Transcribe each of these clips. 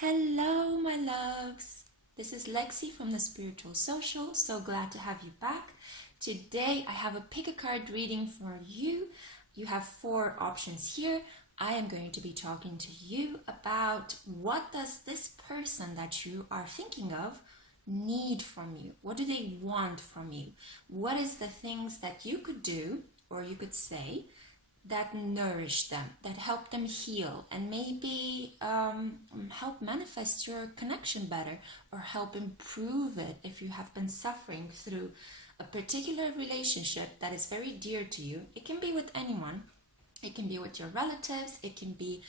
Hello, my loves. This is Lexi from the Spiritual Social. So glad to have you back. Today, I have a pick a card reading for you. You have 4 options here. I am going to be talking to you about what does this person that you are thinking of need from you? What do they want from you? What is the things that you could do or you could say that nourish them, that help them heal, and maybe help manifest your connection better or help improve it if you have been suffering through a particular relationship that is very dear to you. It can be with anyone. It can be with your relatives. It can be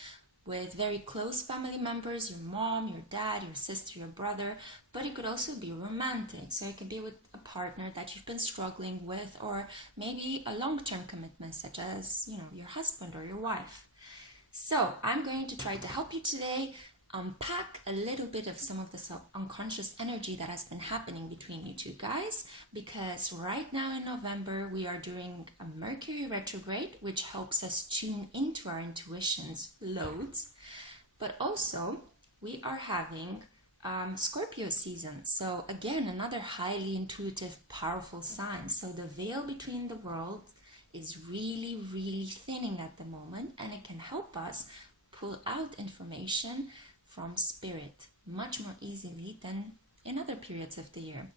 with very close family members, your mom, your dad, your sister, your brother, but it could also be romantic. So it could be with a partner that you've been struggling with, or maybe a long-term commitment such as, your husband or your wife. So I'm going to try to help you today unpack a little bit of some of the unconscious energy that has been happening between you two guys, because right now in November we are doing a Mercury retrograde, which helps us tune into our intuitions loads, but also we are having Scorpio season. So again, another highly intuitive, powerful sign. So the veil between the worlds is really, really thinning at the moment, and it can help us pull out information from spirit much more easily than in other periods of the year.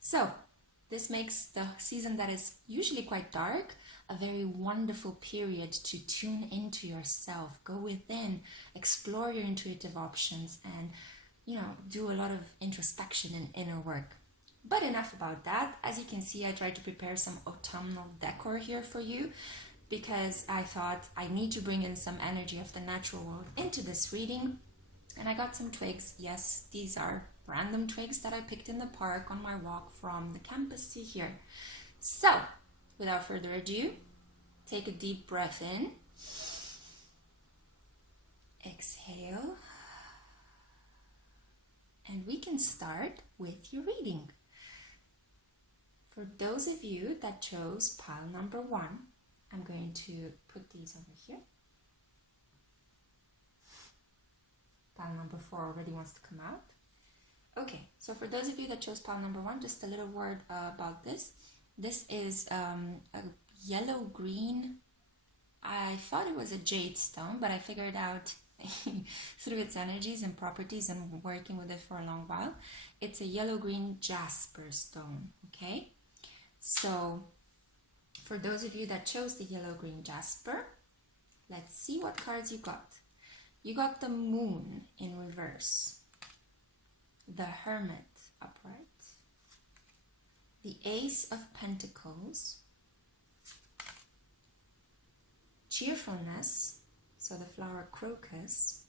So this makes the season that is usually quite dark a very wonderful period to tune into yourself, go within, explore your intuitive options, and do a lot of introspection and inner work. But enough about that. As you can see, I tried to prepare some autumnal decor here for you because I thought I need to bring in some energy of the natural world into this reading. And I got some twigs. Yes, these are random twigs that I picked in the park on my walk from the campus to here. So, without further ado, take a deep breath in. Exhale. And we can start with your reading. For those of you that chose pile number 1, I'm going to put these over here. Pile number 4 already wants to come out. Okay, so for those of you that chose pile number 1, just a little word about this. This is a yellow-green. I thought it was a jade stone, but I figured out through its energies and properties and working with it for a long while, it's a yellow-green jasper stone, okay? So for those of you that chose the yellow-green jasper, let's see what cards you got. You got the Moon in reverse, the Hermit upright, the Ace of Pentacles, cheerfulness, so the flower crocus,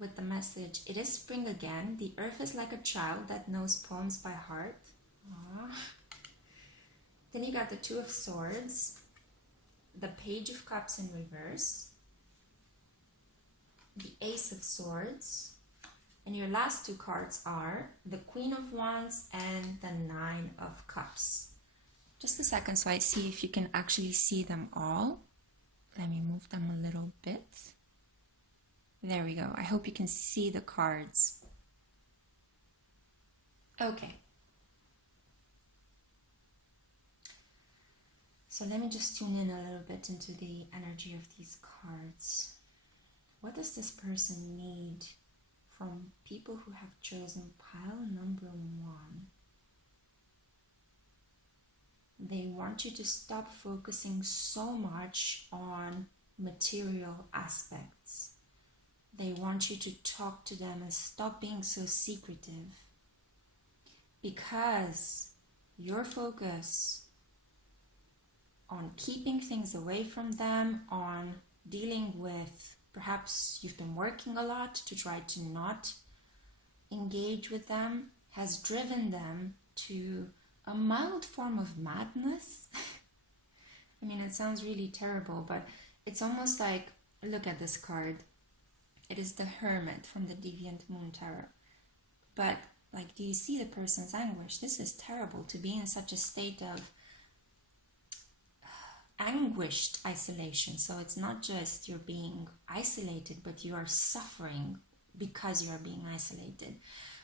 with the message, it is spring again, the earth is like a child that knows poems by heart. Aww. Then you got the Two of Swords, the Page of Cups in reverse, the Ace of Swords, and your last 2 cards are the Queen of Wands and the Nine of Cups. Just a second so I see if you can actually see them all. Let me move them a little bit. There we go. I hope you can see the cards. Okay. So let me just tune in a little bit into the energy of these cards. What does this person need from people who have chosen pile number 1? They want you to stop focusing so much on material aspects. They want you to talk to them and stop being so secretive, because your focus on keeping things away from them, on dealing with, perhaps you've been working a lot to try to not engage with them, has driven them to a mild form of madness. I mean, it sounds really terrible, but it's almost like, look at this card. It is the Hermit from the Deviant Moon Tarot. But, like, do you see the person's anguish? This is terrible, to be in such a state of anguished isolation. So it's not just you're being isolated, but you are suffering because you're being isolated.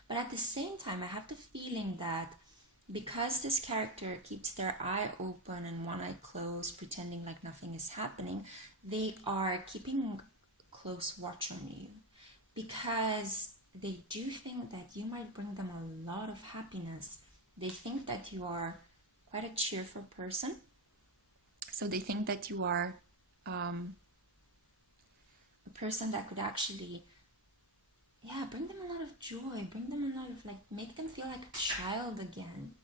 But at the same time, I have the feeling that because this character keeps their eye open and one eye closed, pretending like nothing is happening, they are keeping close watch on you, because they do think that you might bring them a lot of happiness. They think that you are quite a cheerful person. So they think that you are a person that could actually, bring them a lot of joy, bring them a lot of, make them feel like a child again.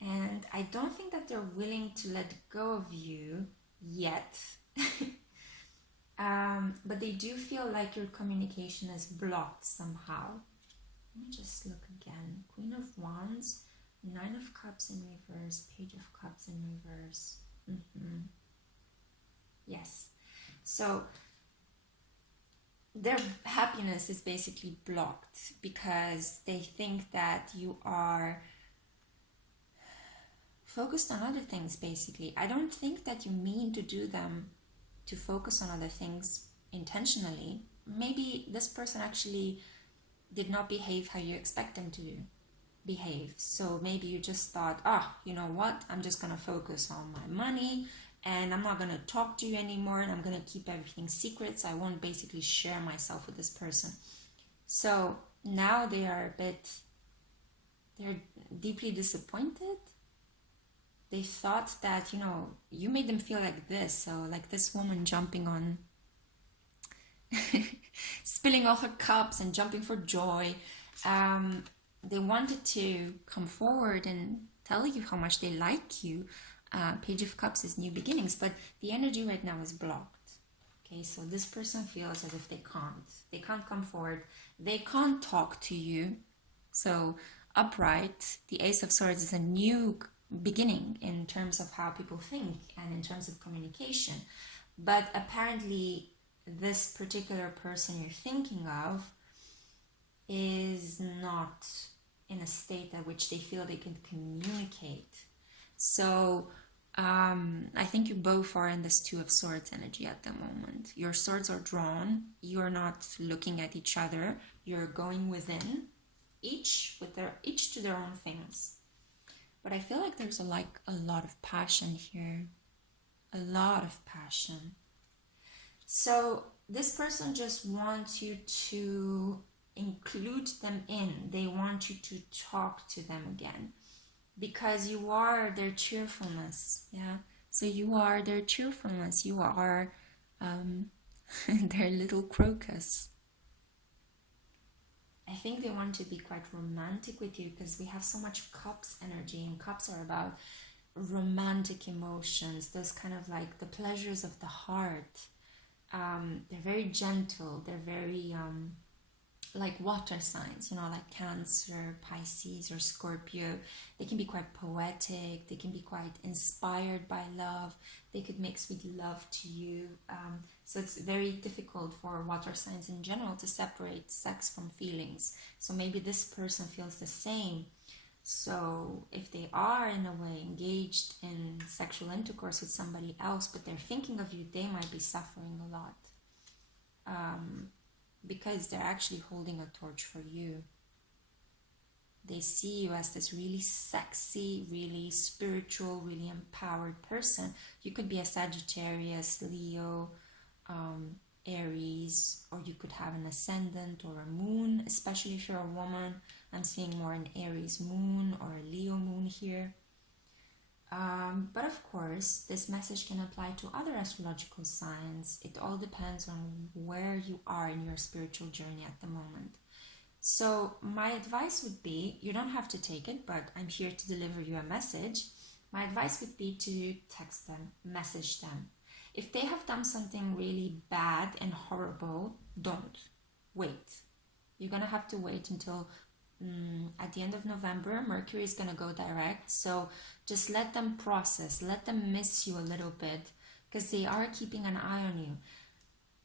And I don't think that they're willing to let go of you yet. But they do feel like your communication is blocked somehow. Let me just look again. Queen of Wands, Nine of Cups in reverse, Page of Cups in reverse. Yes. So their happiness is basically blocked because they think that you are focused on other things, basically. I don't think that you mean to do them to focus on other things intentionally. Maybe this person actually did not behave how you expect them to behave. So maybe you just thought, you know what? I'm just going to focus on my money and I'm not going to talk to you anymore, and I'm going to keep everything secret, so I won't basically share myself with this person. So now they're deeply disappointed. They thought that, you made them feel like this. So like this woman jumping on, spilling all her cups and jumping for joy. They wanted to come forward and tell you how much they like you. Page of Cups is new beginnings, but the energy right now is blocked. Okay, so this person feels as if they can't come forward. They can't talk to you. So upright, the Ace of Swords is a new beginning in terms of how people think and in terms of communication. But apparently this particular person you're thinking of is not in a state at which they feel they can communicate. So I think you both are in this Two of Swords energy at the moment. Your swords are drawn. You're not looking at each other. You're going within, each to their own things. But I feel like there's a lot of passion here. A lot of passion. So this person just wants you to include them in. They want you to talk to them again. Because you are their cheerfulness. Yeah. So you are their cheerfulness. You are their little crocus. I think they want to be quite romantic with you because we have so much Cups energy, and Cups are about romantic emotions, those kind of like the pleasures of the heart. They're very gentle. They're very like water signs, like Cancer, Pisces, or Scorpio. They can be quite poetic. They can be quite inspired by love. They could make sweet love to you. So it's very difficult for water signs in general to separate sex from feelings. So maybe this person feels the same. So if they are in a way engaged in sexual intercourse with somebody else, but they're thinking of you, they might be suffering a lot. Because they're actually holding a torch for you. They see you as this really sexy, really spiritual, really empowered person. You could be a Sagittarius, Leo, Aries, or you could have an ascendant or a moon, especially if you're a woman. I'm seeing more an Aries moon or a Leo moon here. But of course, this message can apply to other astrological signs. It all depends on where you are in your spiritual journey at the moment. So my advice would be, you don't have to take it, but I'm here to deliver you a message. My advice would be to text them, message them. If they have done something really bad and horrible, don't. Wait. You're going to have to wait until at the end of November. Mercury is going to go direct. So just let them process. Let them miss you a little bit because they are keeping an eye on you.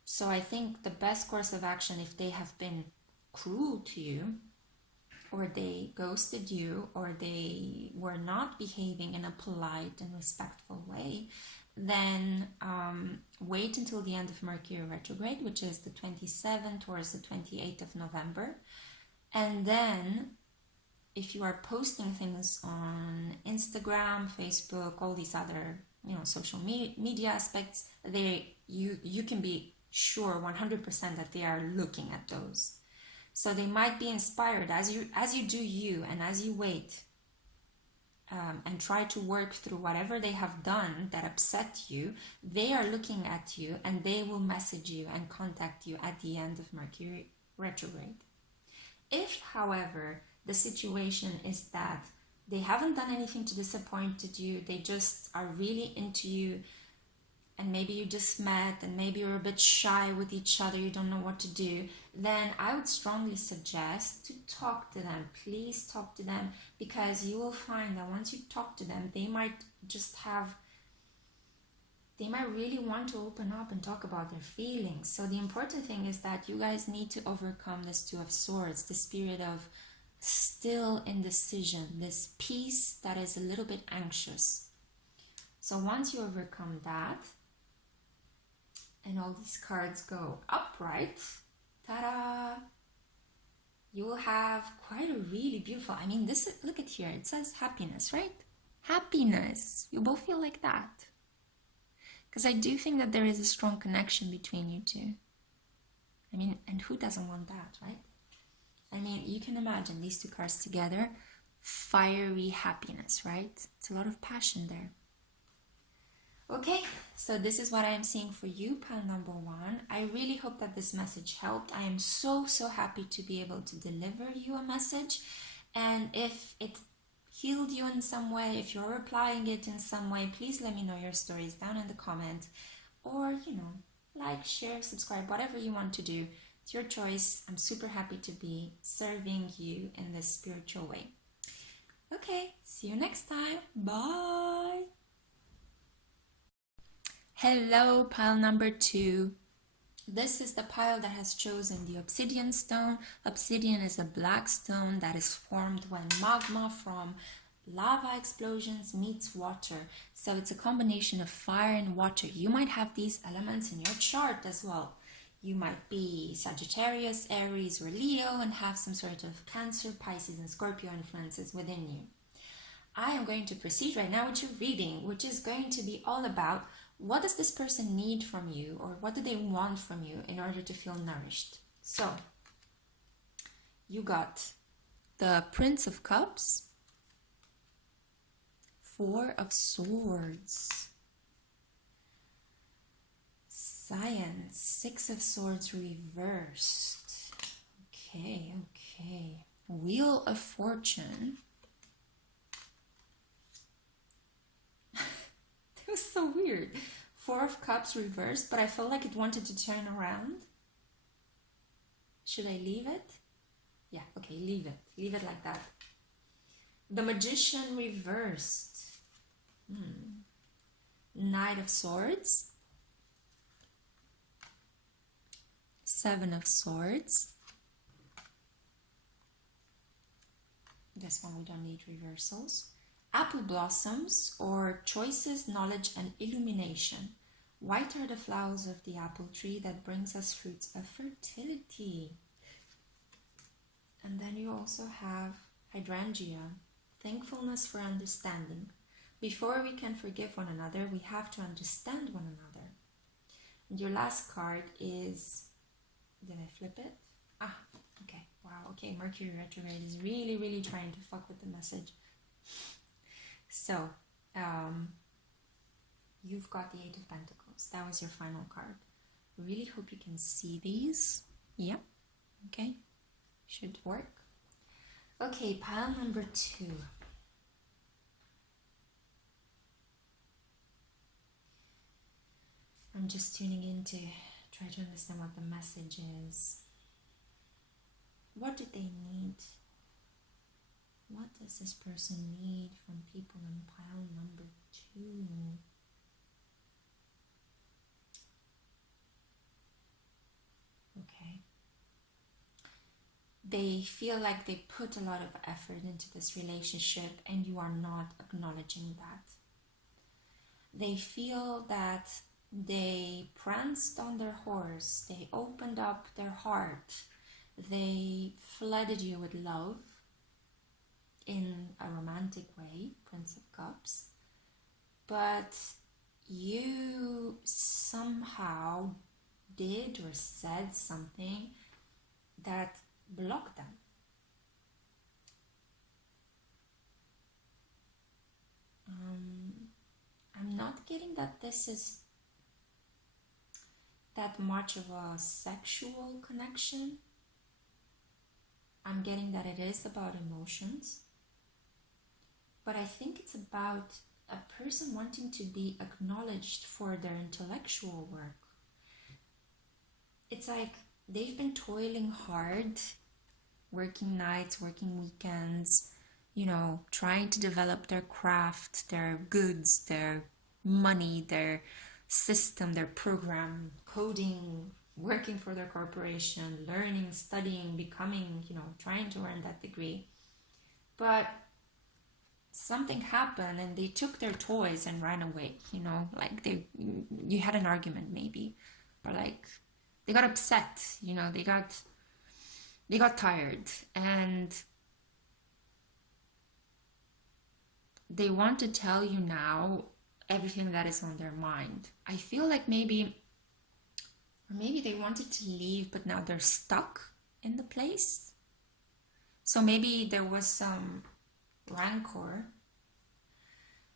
So I think the best course of action, if they have been cruel to you, or they ghosted you, or they were not behaving in a polite and respectful way, then wait until the end of Mercury retrograde, which is the 27th towards the 28th of November. And then if you are posting things on Instagram, Facebook, all these other, social media aspects, you can be sure 100% that they are looking at those. So they might be inspired as you do you, and as you wait and try to work through whatever they have done that upset you. They are looking at you, and they will message you and contact you at the end of Mercury retrograde. If, however, the situation is that they haven't done anything to disappoint you, they just are really into you, and maybe you just met and maybe you're a bit shy with each other, you don't know what to do, then I would strongly suggest to talk to them. Please talk to them, because you will find that once you talk to them, they might really want to open up and talk about their feelings. So the important thing is that you guys need to overcome this Two of Swords, the spirit of still indecision, this piece that is a little bit anxious. So once you overcome that, and all these cards go upright, ta-da! You will have quite a really beautiful, look at here, it says happiness, right? Happiness. You both feel like that. Because I do think that there is a strong connection between you two. And who doesn't want that, right? You can imagine these two cards together, fiery happiness, right? It's a lot of passion there. Okay, so this is what I am seeing for you, pile number one. I really hope that this message helped. I am so happy to be able to deliver you a message. And if it healed you in some way, if you're applying it in some way, please let me know your stories down in the comment. Or, like, share, subscribe, whatever you want to do. It's your choice. I'm super happy to be serving you in this spiritual way. Okay, see you next time. Bye. Hello, pile number two. This is the pile that has chosen the obsidian stone. Obsidian is a black stone that is formed when magma from lava explosions meets water. So it's a combination of fire and water. You might have these elements in your chart as well. You might be Sagittarius, Aries, or Leo and have some sort of Cancer, Pisces, and Scorpio influences within you. I am going to proceed right now with your reading, which is going to be all about what does this person need from you, or what do they want from you in order to feel nourished. So, you got the Prince of Cups, Four of Swords, Science, Six of Swords reversed. Okay. Wheel of Fortune. It was so weird. Four of Cups reversed, but I felt like it wanted to turn around. Should I leave it? Yeah, okay, leave it. Leave it like that. The Magician reversed. Knight of Swords. Seven of Swords. This one we don't need reversals. Apple blossoms, or choices, knowledge, and illumination. White are the flowers of the apple tree that brings us fruits of fertility. And then you also have hydrangea, thankfulness for understanding. Before we can forgive one another, we have to understand one another. And your last card is, did I flip it? Okay, wow, okay, Mercury retrograde is really trying to fuck with the message. So, you've got the Eight of Pentacles. That was your final card. Really hope you can see these. Yeah, okay, should work. Okay, pile number two. I'm just tuning in to try to understand what the message is. What do they need? What does this person need from people in pile number two? Okay. They feel like they put a lot of effort into this relationship and you are not acknowledging that. they feel that they pranced on their horse, they opened up their heart, they flooded you with love in a romantic way, Prince of Cups, but you somehow did or said something that blocked them. I'm not getting that this is that much of a sexual connection. I'm getting that it is about emotions, but I think it's about a person wanting to be acknowledged for their intellectual work. It's like they've been toiling hard, working nights, working weekends, you know, trying to develop their craft, their goods, their money, their system, their program, coding, working for their corporation, learning, studying, becoming, you know, trying to earn that degree. But something happened and they took their toys and ran away, you know, like you had an argument maybe, or like they got upset, you know, they got tired and they want to tell you now everything that is on their mind. I feel like maybe they wanted to leave, but now they're stuck in the place. So maybe there was some rancor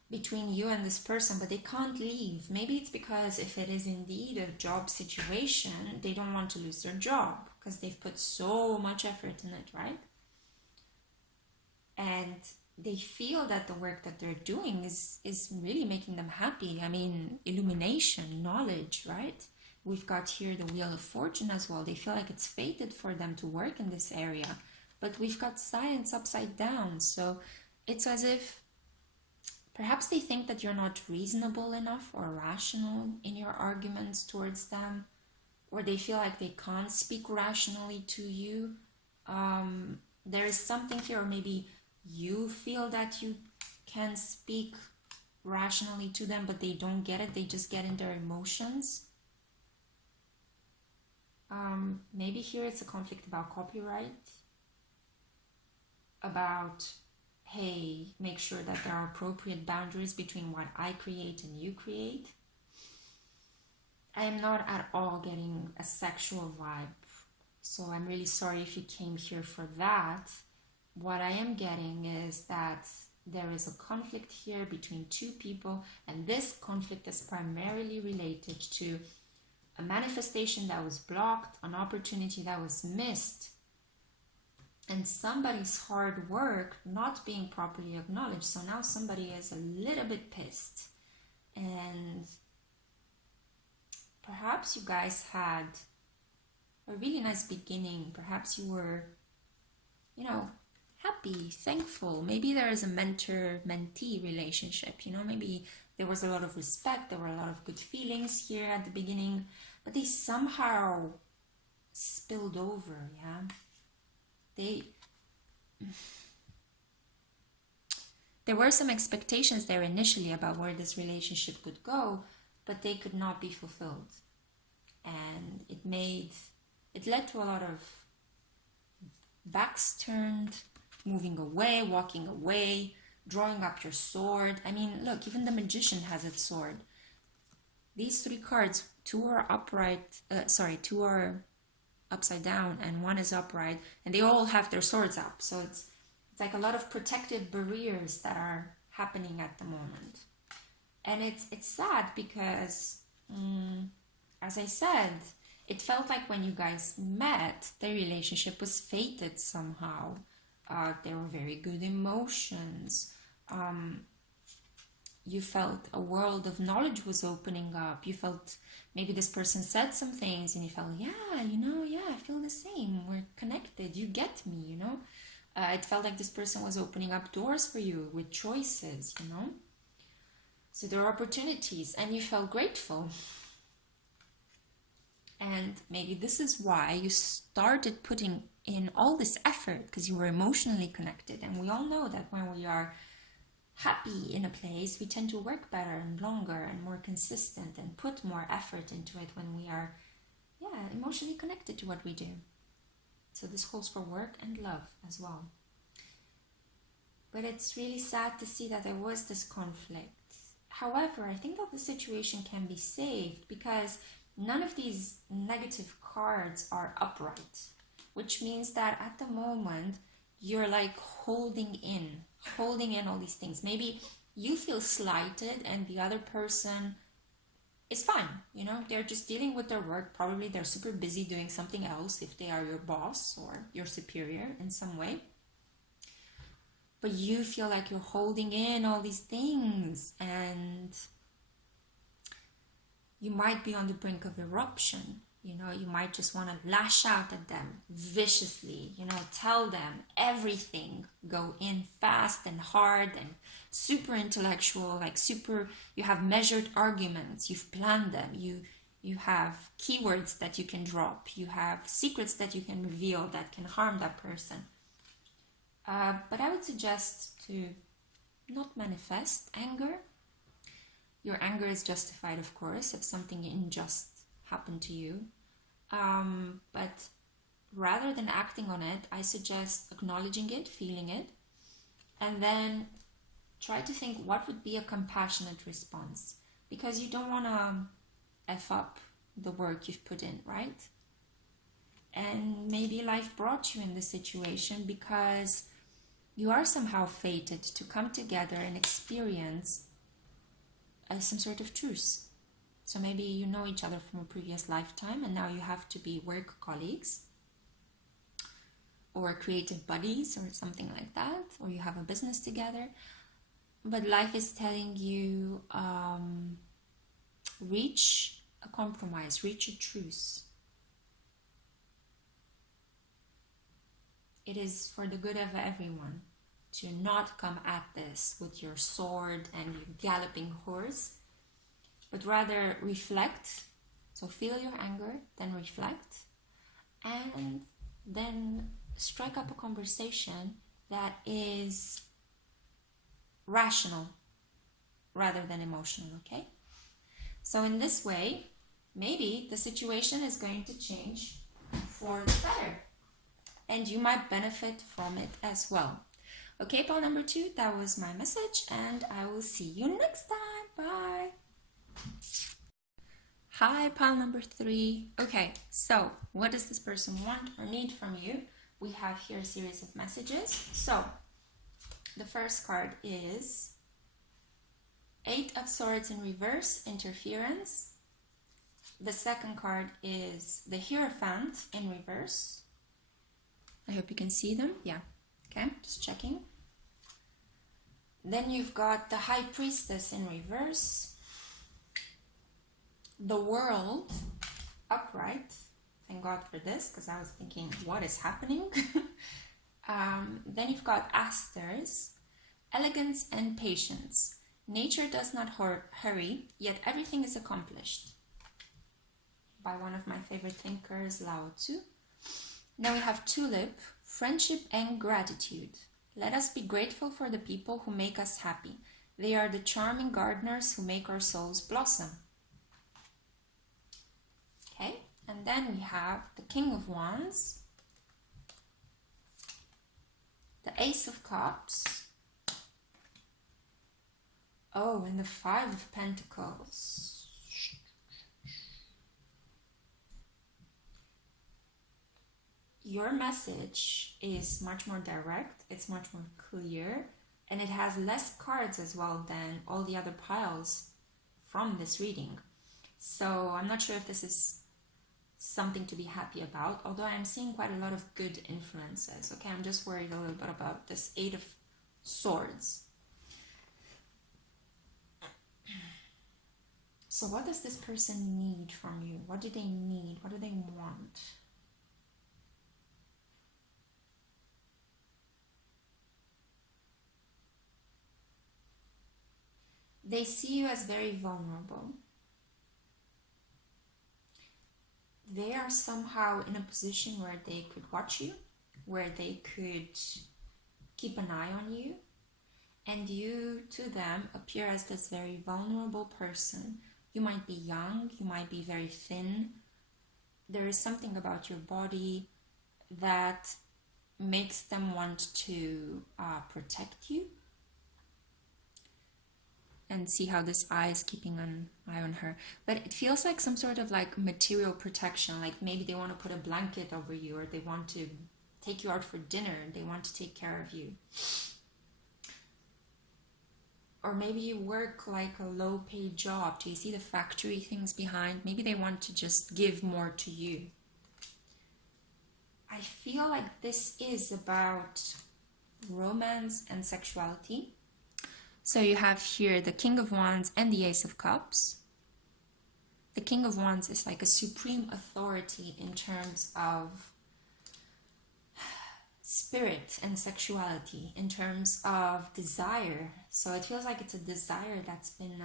between you and this person, but they can't leave. Maybe it's because if it is indeed a job situation, they don't want to lose their job because they've put so much effort in it, right? And they feel that the work that they're doing is really making them happy. I mean, illumination, knowledge, right? We've got here the Wheel of Fortune as well. They feel like it's fated for them to work in this area. But we've got science upside down. So it's as if perhaps they think that you're not reasonable enough or rational in your arguments towards them, or they feel like they can't speak rationally to you. There is something here, or maybe you feel that you can speak rationally to them, but they don't get it. They just get in their emotions. Maybe here it's a conflict about copyright, about, hey, make sure that there are appropriate boundaries between what I create and you create. I am not at all getting a sexual vibe, so I'm really sorry if you came here for that. What I am getting is that there is a conflict here between two people, and this conflict is primarily related to a manifestation that was blocked, an opportunity that was missed, and somebody's hard work not being properly acknowledged. So now somebody is a little bit pissed, and perhaps you guys had a really nice beginning. Perhaps you were, you know, happy, thankful. Maybe there is a mentor-mentee relationship, you know, maybe there was a lot of respect, there were a lot of good feelings here at the beginning, but they somehow spilled over, yeah? There were some expectations there initially about where this relationship could go, but they could not be fulfilled. And it led to a lot of backs turned, moving away, walking away, drawing up your sword. I mean, look, even the Magician has its sword. These three cards, two are upside down and one is upright, and they all have their swords up. So it's like a lot of protective barriers that are happening at the moment. And it's sad because, as I said, it felt like when you guys met, the relationship was fated somehow. There were very good emotions. You felt a world of knowledge was opening up. You felt maybe this person said some things and you felt, I feel the same. We're connected. You get me, you know. It felt like this person was opening up doors for you with choices, you know. So there are opportunities and you felt grateful. And maybe this is why you started putting in all this effort, because you were emotionally connected. And we all know that when we are happy in a place, we tend to work better and longer and more consistent and put more effort into it when we are, emotionally connected to what we do. So this holds for work and love as well. But it's really sad to see that there was this conflict. However, I think that the situation can be saved because none of these negative cards are upright, which means that at the moment you're like holding in all these things. Maybe you feel slighted and the other person is fine. They're just dealing with their work. Probably they're super busy doing something else if they are your boss or your superior in some way. But you feel like you're holding in all these things and you might be on the brink of eruption. You might just want to lash out at them viciously, tell them everything, go in fast and hard and super intellectual, you have measured arguments, you've planned them, you have keywords that you can drop, you have secrets that you can reveal that can harm that person. But I would suggest to not manifest anger. Your anger is justified, of course, if something unjust happened to you. But rather than acting on it, I suggest acknowledging it, feeling it, and then try to think what would be a compassionate response, because you don't want to F up the work you've put in, right? And maybe life brought you in this situation because you are somehow fated to come together and experience some sort of truce. So maybe you know each other from a previous lifetime and now you have to be work colleagues or creative buddies or something like that, or you have a business together. But life is telling you, reach a compromise, reach a truce. It is for the good of everyone to not come at this with your sword and your galloping horse, but rather reflect. So feel your anger, then reflect, and then strike up a conversation that is rational rather than emotional, okay? So in this way, maybe the situation is going to change for the better, and you might benefit from it as well. Okay, pile number 2, that was my message, and I will see you next time. Bye. Hi, pile number 3. Okay, so what does this person want or need from you? We have here a series of messages. So the first card is 8 of Swords in reverse, interference. The second card is the Hierophant in reverse. I hope you can see them. Yeah, okay, just checking. Then you've got the High Priestess in reverse. The World upright. Thank God for this, because I was thinking, what is happening? Then you've got Asters, elegance and patience. Nature does not hurry, yet everything is accomplished. By one of my favorite thinkers, Lao Tzu. Now we have Tulip, friendship and gratitude. Let us be grateful for the people who make us happy. They are the charming gardeners who make our souls blossom. Okay, and then we have the King of Wands, the Ace of Cups, oh, and the Five of Pentacles. Your message is much more direct, it's much more clear, and it has less cards as well than all the other piles from this reading. So I'm not sure if this is something to be happy about, although I'm seeing quite a lot of good influences. Okay, I'm just worried a little bit about this 8 of Swords. So what does this person need from you? What do they need? What do they want? They see you as very vulnerable. They are somehow in a position where they could watch you, where they could keep an eye on you, And you, to them, appear as this very vulnerable person. You might be young, you might be very thin. There is something about your body that makes them want to protect you. And see how this eye is keeping an eye on her. But it feels like some sort of like material protection. Like maybe they want to put a blanket over you, or they want to take you out for dinner. They want to take care of you. Or maybe you work like a low paid job. Do you see the factory things behind? Maybe they want to just give more to you. I feel like this is about romance and sexuality. So you have here the King of Wands and the Ace of Cups. The King of Wands is like a supreme authority in terms of spirit and sexuality, in terms of desire. So it feels like it's a desire that's been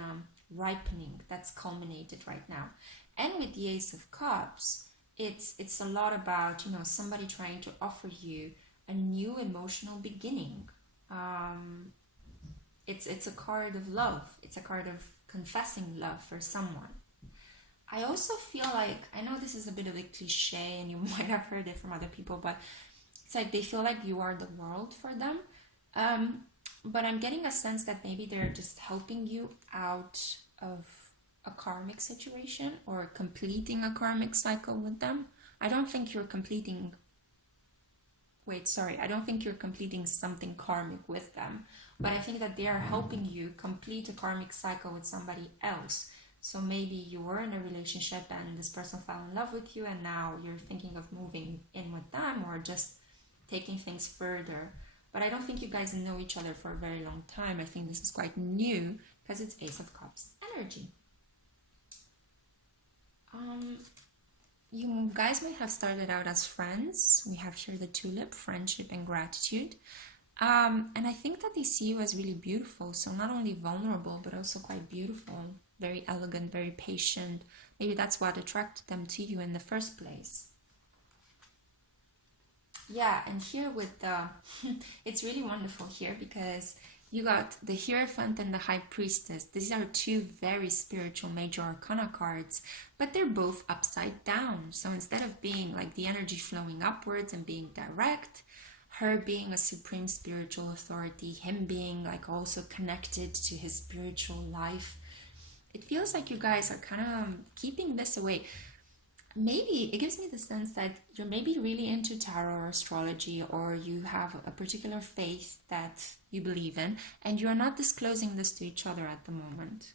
ripening, that's culminated right now. And with the Ace of Cups, it's a lot about, you know, somebody trying to offer you a new emotional beginning. It's a card of love. It's a card of confessing love for someone. I also feel like, I know this is a bit of a cliche and you might have heard it from other people, but it's like they feel like you are the world for them. But I'm getting a sense that maybe they're just helping you out of a karmic situation or completing a karmic cycle with them. I don't think you're completing something karmic with them, but I think that they are helping you complete a karmic cycle with somebody else. So maybe you were in a relationship and this person fell in love with you, and now you're thinking of moving in with them or just taking things further. But I don't think you guys know each other for a very long time. I think this is quite new because it's Ace of Cups energy. You guys might have started out as friends. We have here the tulip, friendship and gratitude. And I think that they see you as really beautiful. So not only vulnerable, but also quite beautiful, very elegant, very patient. Maybe that's what attracted them to you in the first place. Yeah, and here with the, it's really wonderful here because you got the Hierophant and the High Priestess. These are two very spiritual major arcana cards, but they're both upside down. So instead of being like the energy flowing upwards and being direct, her being a supreme spiritual authority, him being like also connected to his spiritual life, it feels like you guys are kind of keeping this away. Maybe it gives me the sense that you're maybe really into tarot or astrology, or you have a particular faith that you believe in, and you're not disclosing this to each other at the moment.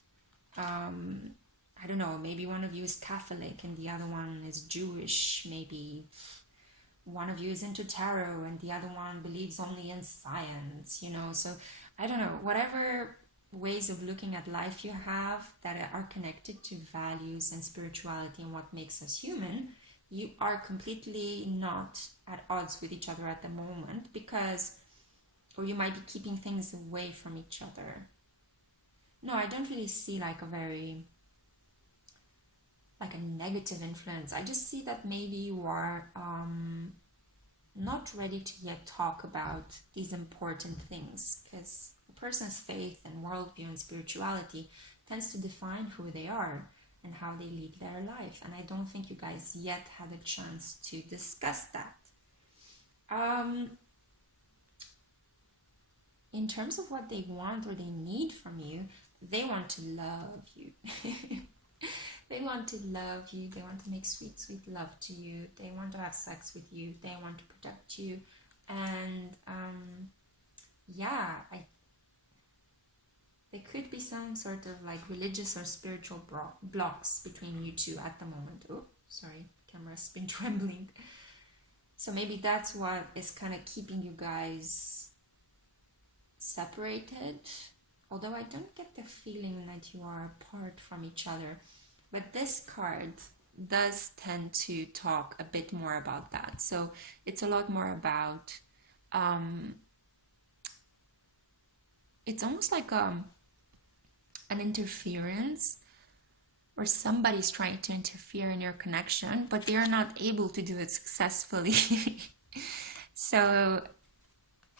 I don't know, maybe one of you is Catholic and the other one is Jewish. Maybe one of you is into tarot and the other one believes only in science, you know. So I don't know, whatever ways of looking at life you have that are connected to values and spirituality and what makes us human, you are completely not at odds with each other at the moment, because, or you might be keeping things away from each other. No, I don't really see like a very, like a negative influence. I just see that maybe you are not ready to yet talk about these important things, because person's faith and worldview and spirituality tends to define who they are and how they lead their life. And I don't think you guys yet had a chance to discuss that. In terms of what they want or they need from you, they want to love you. They want to love you. They want to make sweet, sweet love to you. They want to have sex with you. They want to protect you. And yeah, there could be some sort of like religious or spiritual blocks between you two at the moment. Oh, sorry, camera's been trembling. So maybe that's what is kind of keeping you guys separated. Although I don't get the feeling that you are apart from each other. But this card does tend to talk a bit more about that. So it's a lot more about, it's almost like an interference, or somebody's trying to interfere in your connection, but they are not able to do it successfully. So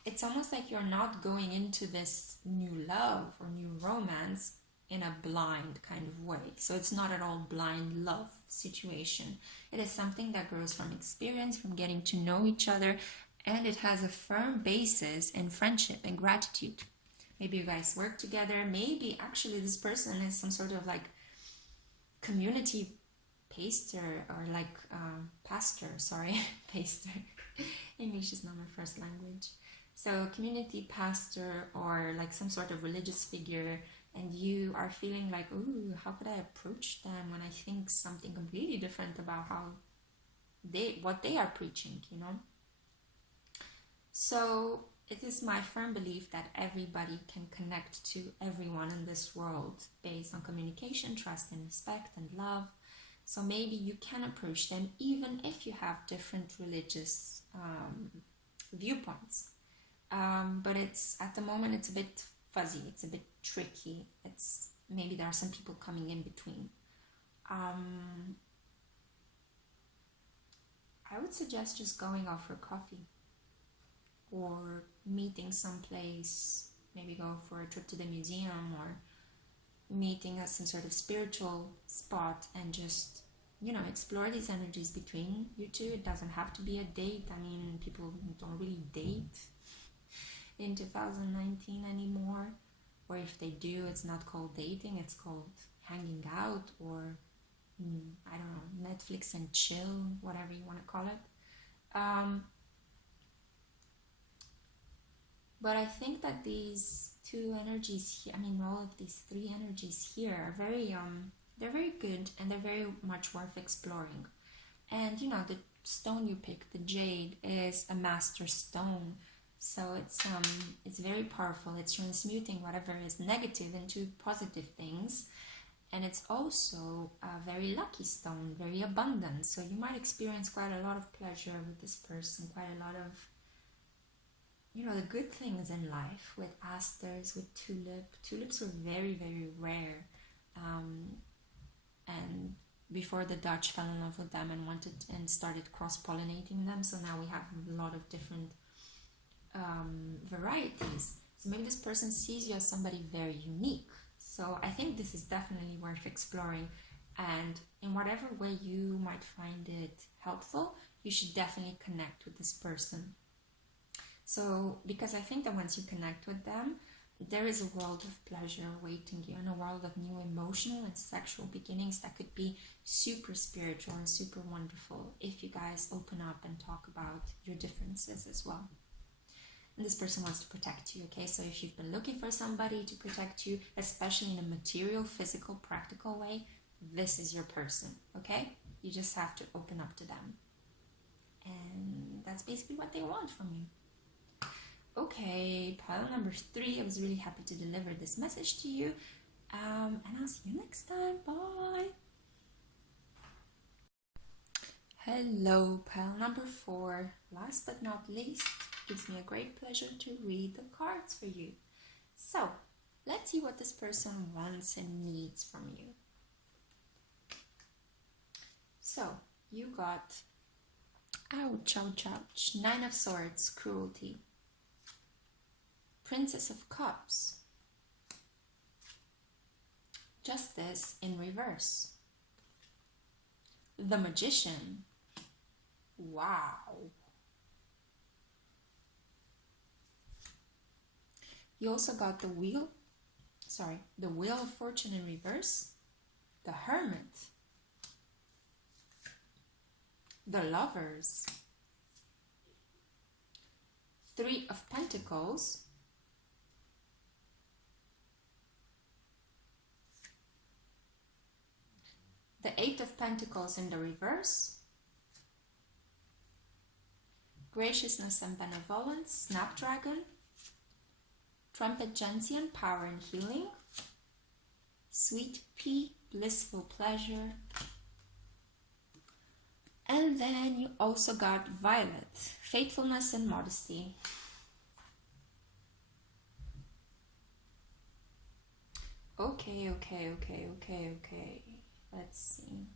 it's almost like you're not going into this new love or new romance in a blind kind of way. So it's not at all blind love situation. It is something that grows from experience, from getting to know each other, and it has a firm basis in friendship and gratitude. Maybe you guys work together. Maybe actually this person is some sort of like community pastor or like pastor, sorry, pastor. English is not my first language. So community pastor or like some sort of religious figure, and you are feeling like, ooh, how could I approach them when I think something completely different about what they are preaching, you know? So it is my firm belief that everybody can connect to everyone in this world based on communication, trust, and respect and love. So maybe you can approach them even if you have different religious viewpoints. But at the moment it's a bit fuzzy, it's a bit tricky. Maybe there are some people coming in between. I would suggest just going out for coffee or meeting someplace, maybe go for a trip to the museum or meeting at some sort of spiritual spot and just, you know, explore these energies between you two. It doesn't have to be a date. I mean, people don't really date in 2019 anymore, or if they do, it's not called dating, it's called hanging out, or I don't know, Netflix and chill, whatever you want to call it. But I think that these two energies here, I mean, all of these three energies here are very, they're very good and they're very much worth exploring. And, you know, the stone you pick, the jade, is a master stone. So it's very powerful. It's transmuting whatever is negative into positive things. And it's also a very lucky stone, very abundant. So you might experience quite a lot of pleasure with this person, quite a lot of, you know, the good things in life with asters, with tulips were very, very rare. And before the Dutch fell in love with them and started cross-pollinating them. So now we have a lot of different varieties. So maybe this person sees you as somebody very unique. So I think this is definitely worth exploring. And in whatever way you might find it helpful, you should definitely connect with this person. So, because I think that once you connect with them, there is a world of pleasure awaiting you and a world of new emotional and sexual beginnings that could be super spiritual and super wonderful if you guys open up and talk about your differences as well. And this person wants to protect you, okay? So if you've been looking for somebody to protect you, especially in a material, physical, practical way, this is your person, okay? You just have to open up to them. And that's basically what they want from you. Okay, pile number 3. I was really happy to deliver this message to you. And I'll see you next time. Bye. Hello, pile number 4. Last but not least, gives me a great pleasure to read the cards for you. So, let's see what this person wants and needs from you. So, you got, ouch, ouch, ouch, 9 of Swords, cruelty. Princess of Cups, Justice in reverse, the Magician, wow. You also got the Wheel of Fortune in reverse, the Hermit, the Lovers, 3 of Pentacles, the 8 of Pentacles in the reverse, Graciousness and Benevolence, Snapdragon, Trumpet Gentian, Power and Healing, Sweet Pea, Blissful Pleasure, and then you also got Violet, Faithfulness and Modesty. Okay. Let's see.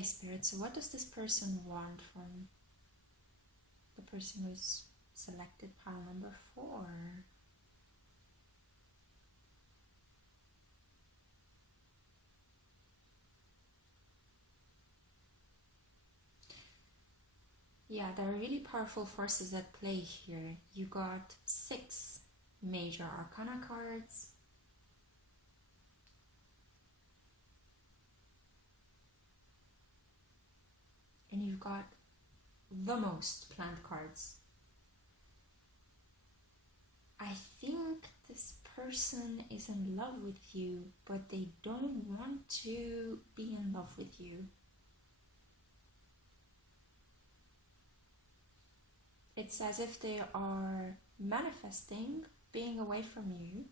Okay, Spirit, so what does this person want from the person who's selected pile number 4? Yeah, there are really powerful forces at play here. You got 6 major arcana cards. And you've got the most planned cards. I think this person is in love with you, but they don't want to be in love with you. It's as if they are manifesting being away from you,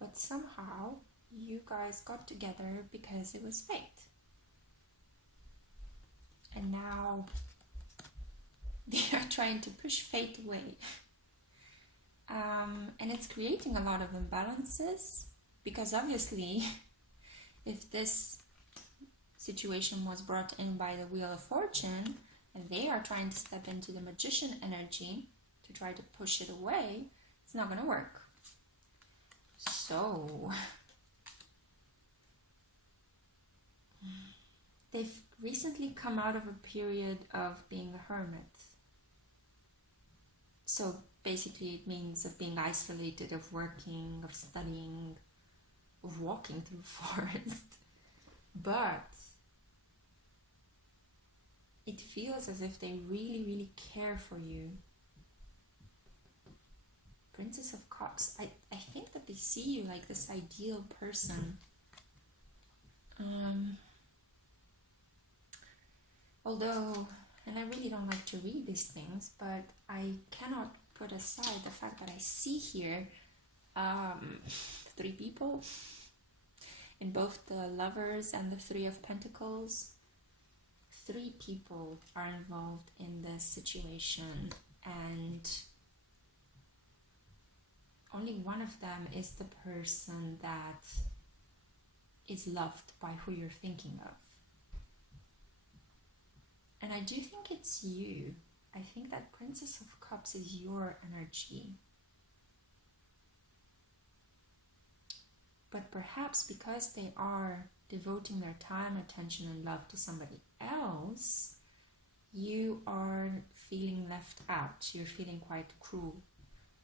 but somehow you guys got together because it was fate. And now they are trying to push fate away. And it's creating a lot of imbalances, because obviously if this situation was brought in by the Wheel of Fortune and they are trying to step into the Magician energy to try to push it away, it's not going to work. So they've recently come out of a period of being a hermit. So basically it means of being isolated, of working, of studying, of walking through forest. But it feels as if they really, really care for you. Princess of Cups. I think that they see you like this ideal person. Although, and I really don't like to read these things, but I cannot put aside the fact that I see here 3 people in both the Lovers and the 3 of Pentacles. 3 people are involved in this situation, and only one of them is the person that is loved by who you're thinking of. And I do think it's you. I think that Princess of Cups is your energy. But perhaps because they are devoting their time, attention, and love to somebody else, you are feeling left out. You're feeling quite cruel,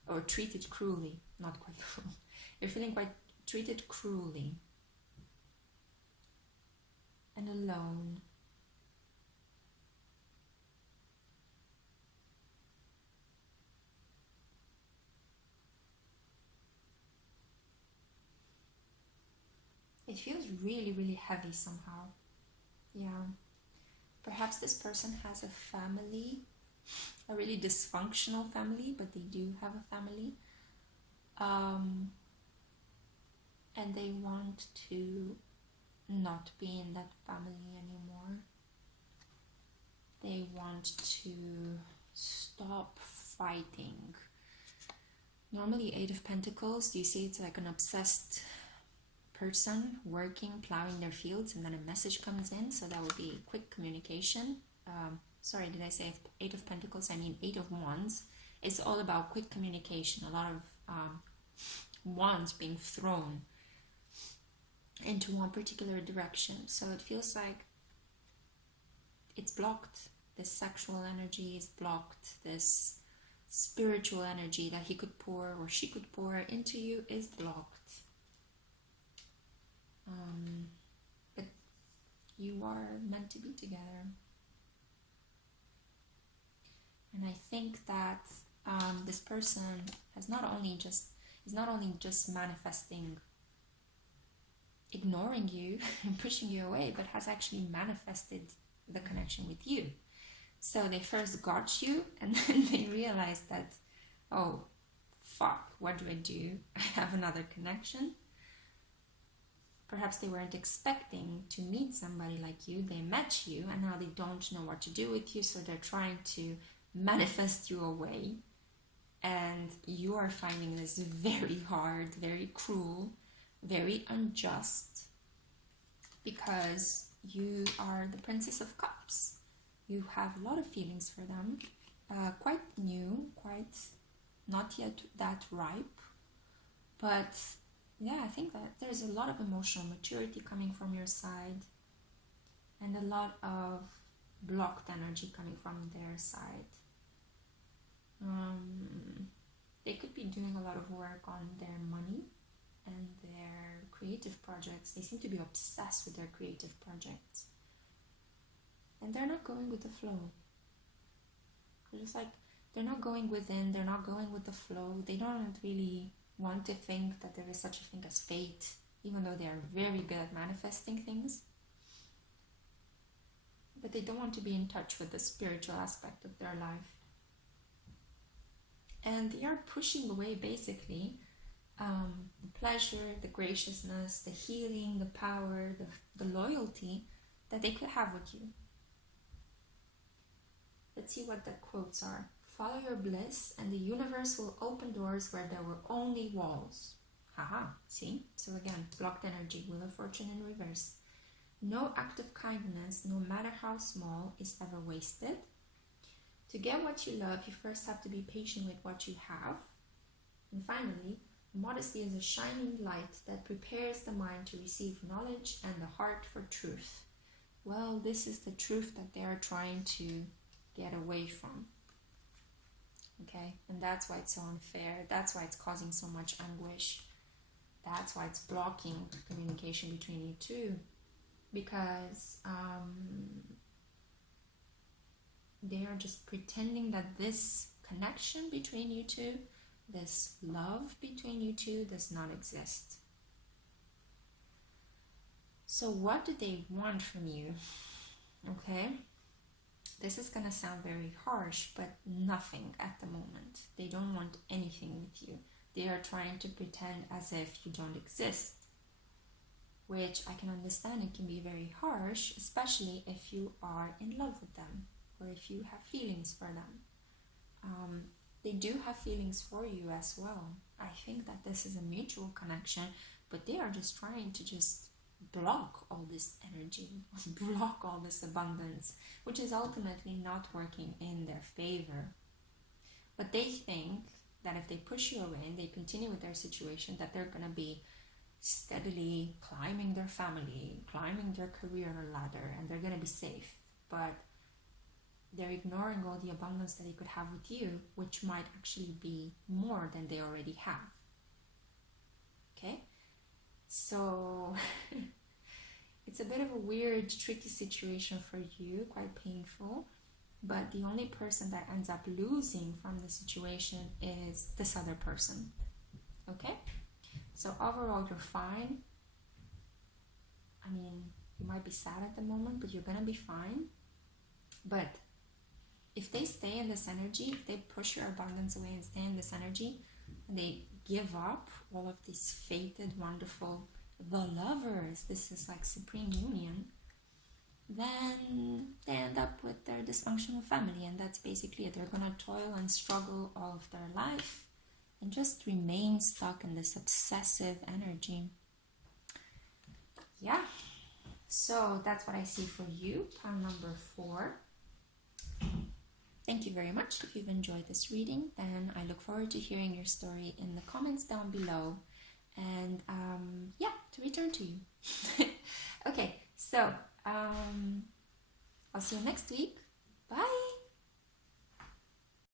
or treated cruelly, not quite cruel. You're feeling quite treated cruelly and alone. It feels really, really heavy somehow. Yeah. Perhaps this person has a family, a really dysfunctional family, but they do have a family. And they want to not be in that family anymore. They want to stop fighting. Normally, 8 of Pentacles, you see it's like an obsessed person working, plowing their fields, and then a message comes in, so that would be quick communication. Sorry, did I say 8 of Pentacles? I mean 8 of Wands. It's all about quick communication, a lot of wands being thrown into one particular direction. So it feels like it's blocked. This sexual energy is blocked. This spiritual energy that he could pour or she could pour into you is blocked. But you are meant to be together. And I think that this person is not only just manifesting ignoring you and pushing you away, but has actually manifested the connection with you. So they first got you, and then they realized that, oh, fuck, what do? I have another connection. Perhaps they weren't expecting to meet somebody like you. They met you, and now they don't know what to do with you, so they're trying to manifest you away. And you are finding this very hard, very cruel, very unjust. because you are the Princess of Cups. You have a lot of feelings for them, quite new, quite not yet that ripe, but yeah, I think that there's a lot of emotional maturity coming from your side and a lot of blocked energy coming from their side. They could be doing a lot of work on their money and their creative projects. They seem to be obsessed with their creative projects. And they're not going with the flow. They're just like, they're not going within, they're not going with the flow. They don't really want to think that there is such a thing as fate, even though they are very good at manifesting things. But they don't want to be in touch with the spiritual aspect of their life. And they are pushing away basically the pleasure, the graciousness, the healing, the power, the loyalty that they could have with you. Let's see what the quotes are. Follow your bliss and the universe will open doors where there were only walls. Haha, see? So again, blocked energy, Wheel of Fortune in reverse. No act of kindness, no matter how small, is ever wasted. To get what you love, you first have to be patient with what you have. And finally, modesty is a shining light that prepares the mind to receive knowledge and the heart for truth. Well, this is the truth that they are trying to get away from. Okay, and that's why it's so unfair. That's why it's causing so much anguish. That's why it's blocking communication between you two. Because they are just pretending that this connection between you two, this love between you two, does not exist. So what do they want from you? Okay, this is gonna sound very harsh, but nothing at the moment. They don't want anything with you. They are trying to pretend as if you don't exist, which I can understand. It can be very harsh, especially if you are in love with them or if you have feelings for them. They do have feelings for you as well. I think that this is a mutual connection, but they are just trying to just block all this energy, block all this abundance, which is ultimately not working in their favor. But they think that if they push you away and they continue with their situation, that they're going to be steadily climbing their family, climbing their career ladder, and they're going to be safe. But they're ignoring all the abundance that they could have with you, which might actually be more than they already have. Okay? So it's a bit of a weird, tricky situation for you, quite painful. But the only person that ends up losing from the situation is this other person. Okay? So overall, you're fine. I mean, you might be sad at the moment, but you're going to be fine. But if they stay in this energy, if they push your abundance away and stay in this energy, and they give up all of these fated, wonderful, the lovers, this is like supreme union, then they end up with their dysfunctional family, and that's basically it. They're going to toil and struggle all of their life and just remain stuck in this obsessive energy. Yeah, so that's what I see for you, pile number 4. Thank you very much. If you've enjoyed this reading, then I look forward to hearing your story in the comments down below, and yeah, to return to you. Okay, so I'll see you next week. Bye.